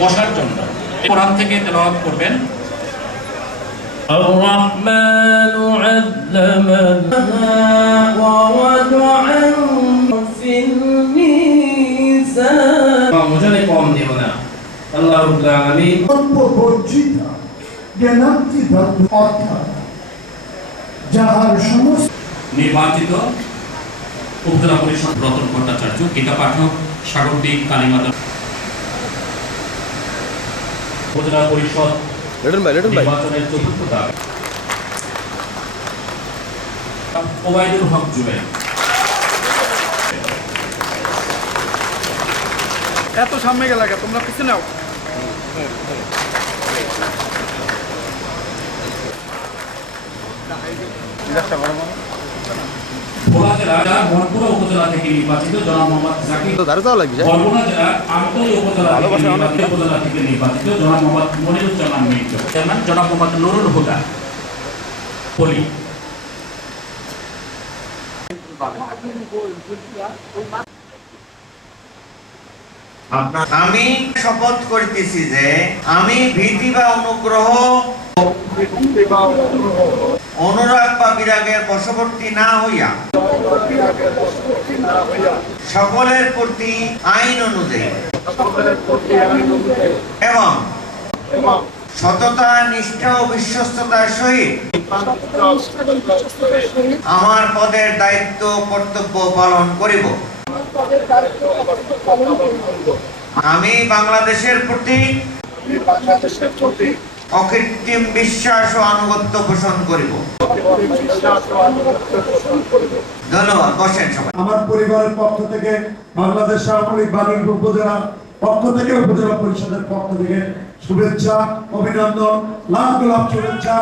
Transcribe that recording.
বসার জন্য কোরআন থেকে তেলাওয়াত করবেন الرحمن علم ووضع في الميزان মুজারে কম দেব না আল্লাহ রাব্বুল আলামিন অল্প বর্জিত জ্ঞানার্জিত অর্থাৎ যাহার সমস্ত নির্বাচিত উপজেলা পরিষদ রতন ভট্টাচার্য গীতা পাঠক স্বাগতিক কালীমাতা উপজেলা পরিষদ নির্বাচনের চতুর্থ ধাপ ওবায়দুল হক এত সামনে গেলে তোমরা পিছনে নাও। ভোলা জেলা বনপুরা উপজেলা থেকে নির্বাচিত জনাব মোহাম্মদ জাকির বরগুনা জেলার আমতলী উপজেলা উপজেলা থেকে নির্বাচিত জনাব মোহাম্মদ মনিরুজ্জামান মির্জা চেয়ারম্যান জনাব মোহাম্মদ নুরুল হুদা। পলি। আমি শপথ করিতেছি যে আমি ভীতি বা অনুগ্রহ, অনুরাগ বা বিরাগের বশবর্তী না হইয়া সকলের প্রতি আইন অনুযায়ী এবং সততা, নিষ্ঠা ও বিশ্বস্ততার সহিত আমার পদের দায়িত্ব কর্তব্য পালন করিব। আমি বাংলাদেশের প্রতি অকৃত্রিম বিশ্বাস ও আনুগত্য পোষণ করিব। ধন্যবাদ বসেন সবাই। আমার পরিবারের পক্ষ থেকে বাংলাদেশ আওয়ামী লীগ বাণিজ্য উপজেলা পক্ষ থেকে উপজেলা পরিষদের পক্ষ থেকে শুভেচ্ছা অভিনন্দন লাভ গোলাপ শুভেচ্ছা।